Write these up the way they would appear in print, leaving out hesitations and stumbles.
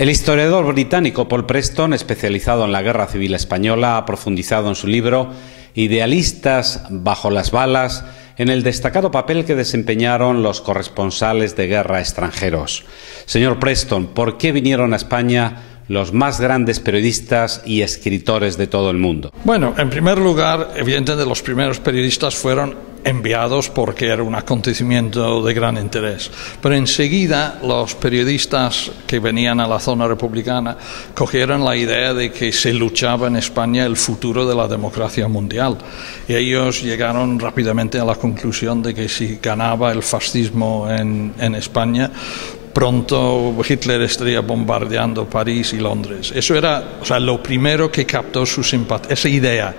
El historiador británico Paul Preston, especializado en la Guerra Civil Española, ha profundizado en su libro Idealistas bajo las balas en el destacado papel que desempeñaron los corresponsales de guerra extranjeros. Señor Preston, ¿por qué vinieron a España los más grandes periodistas y escritores de todo el mundo? Bueno, en primer lugar, evidentemente los primeros periodistas fueron enviados porque era un acontecimiento de gran interés. Pero enseguida los periodistas que venían a la zona republicana cogieron la idea de que se luchaba en España el futuro de la democracia mundial. Y ellos llegaron rápidamente a la conclusión de que si ganaba el fascismo en España, pronto Hitler estaría bombardeando París y Londres. Eso era, lo primero que captó su simpatía, esa idea.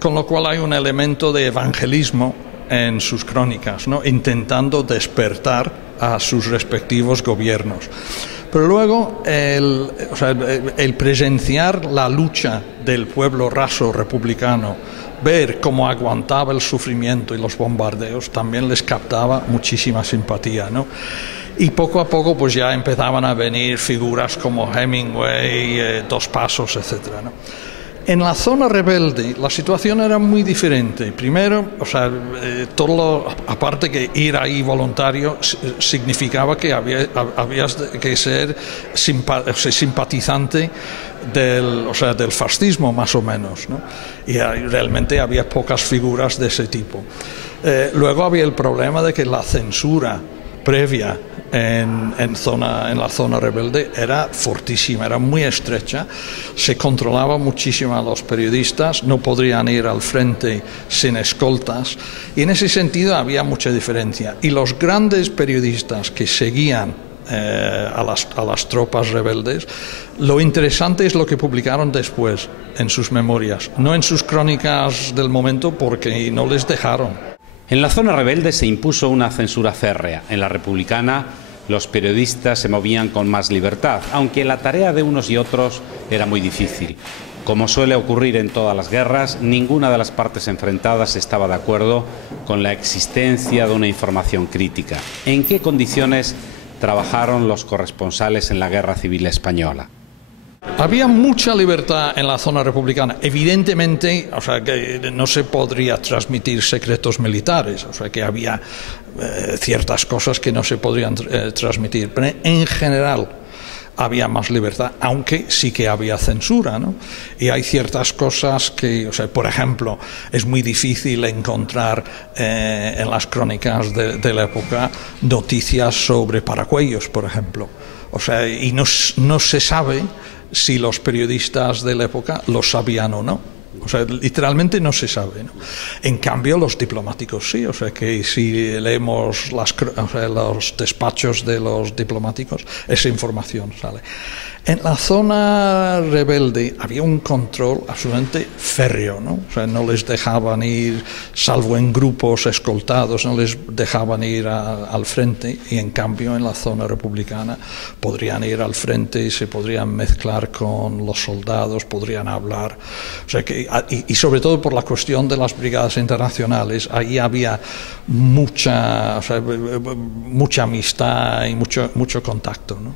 Con lo cual hay un elemento de evangelismo en sus crónicas, ¿no? Intentando despertar a sus respectivos gobiernos. Pero luego el presenciar la lucha del pueblo raso republicano, ver cómo aguantaba el sufrimiento y los bombardeos, también les captaba muchísima simpatía, ¿no? Y poco a poco pues ya empezaban a venir figuras como Hemingway, Dos Pasos, etcétera, ¿no? En la zona rebelde la situación era muy diferente. Primero, aparte que ir ahí voluntario significaba que habías que ser simpatizante del fascismo, más o menos, ¿no? Y realmente había pocas figuras de ese tipo. Luego había el problema de que la censura previa en la zona rebelde era fortísima, era muy estrecha, se controlaba muchísimo a los periodistas, no podrían ir al frente sin escoltas, y en ese sentido había mucha diferencia. Y los grandes periodistas que seguían a las tropas rebeldes, lo interesante es lo que publicaron después en sus memorias, no en sus crónicas del momento, porque no les dejaron. En la zona rebelde se impuso una censura férrea. En la republicana, los periodistas se movían con más libertad, aunque la tarea de unos y otros era muy difícil. Como suele ocurrir en todas las guerras, ninguna de las partes enfrentadas estaba de acuerdo con la existencia de una información crítica. ¿En qué condiciones trabajaron los corresponsales en la Guerra Civil Española? Había mucha libertad en la zona republicana. Evidentemente, que no se podría transmitir secretos militares, que había ciertas cosas que no se podrían transmitir, pero en general había más libertad, aunque sí que había censura, ¿no? Y hay ciertas cosas que, por ejemplo, es muy difícil encontrar en las crónicas de la época noticias sobre paracuellos, por ejemplo. Y no se sabe si los periodistas de la época lo sabían o no. Literalmente no se sabe, ¿no? En cambio, los diplomáticos sí. Que si leemos los despachos de los diplomáticos, esa información sale. En la zona rebelde había un control absolutamente férreo, ¿no? No les dejaban ir, salvo en grupos escoltados, no les dejaban ir al frente, y en cambio en la zona republicana podrían ir al frente y se podrían mezclar con los soldados, podrían hablar. Y sobre todo por la cuestión de las brigadas internacionales, ahí había mucha amistad y mucho contacto, ¿no?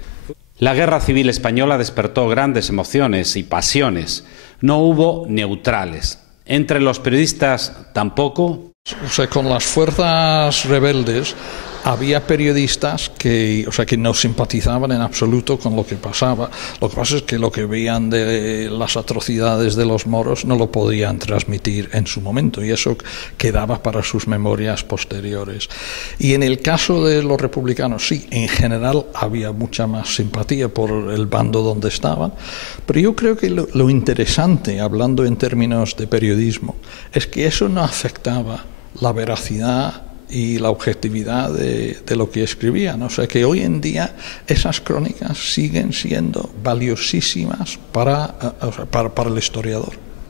La Guerra Civil Española despertó grandes emociones y pasiones. No hubo neutrales. Entre los periodistas tampoco. Con las fuerzas rebeldes había periodistas que no simpatizaban en absoluto con lo que pasaba. Lo que pasa es que lo que veían de las atrocidades de los moros no lo podían transmitir en su momento, y eso quedaba para sus memorias posteriores. Y en el caso de los republicanos, sí, en general había mucha más simpatía por el bando donde estaban, pero yo creo que lo interesante, hablando en términos de periodismo, es que eso no afectaba la veracidad y la objetividad de lo que escribían. Que hoy en día esas crónicas siguen siendo valiosísimas para el historiador.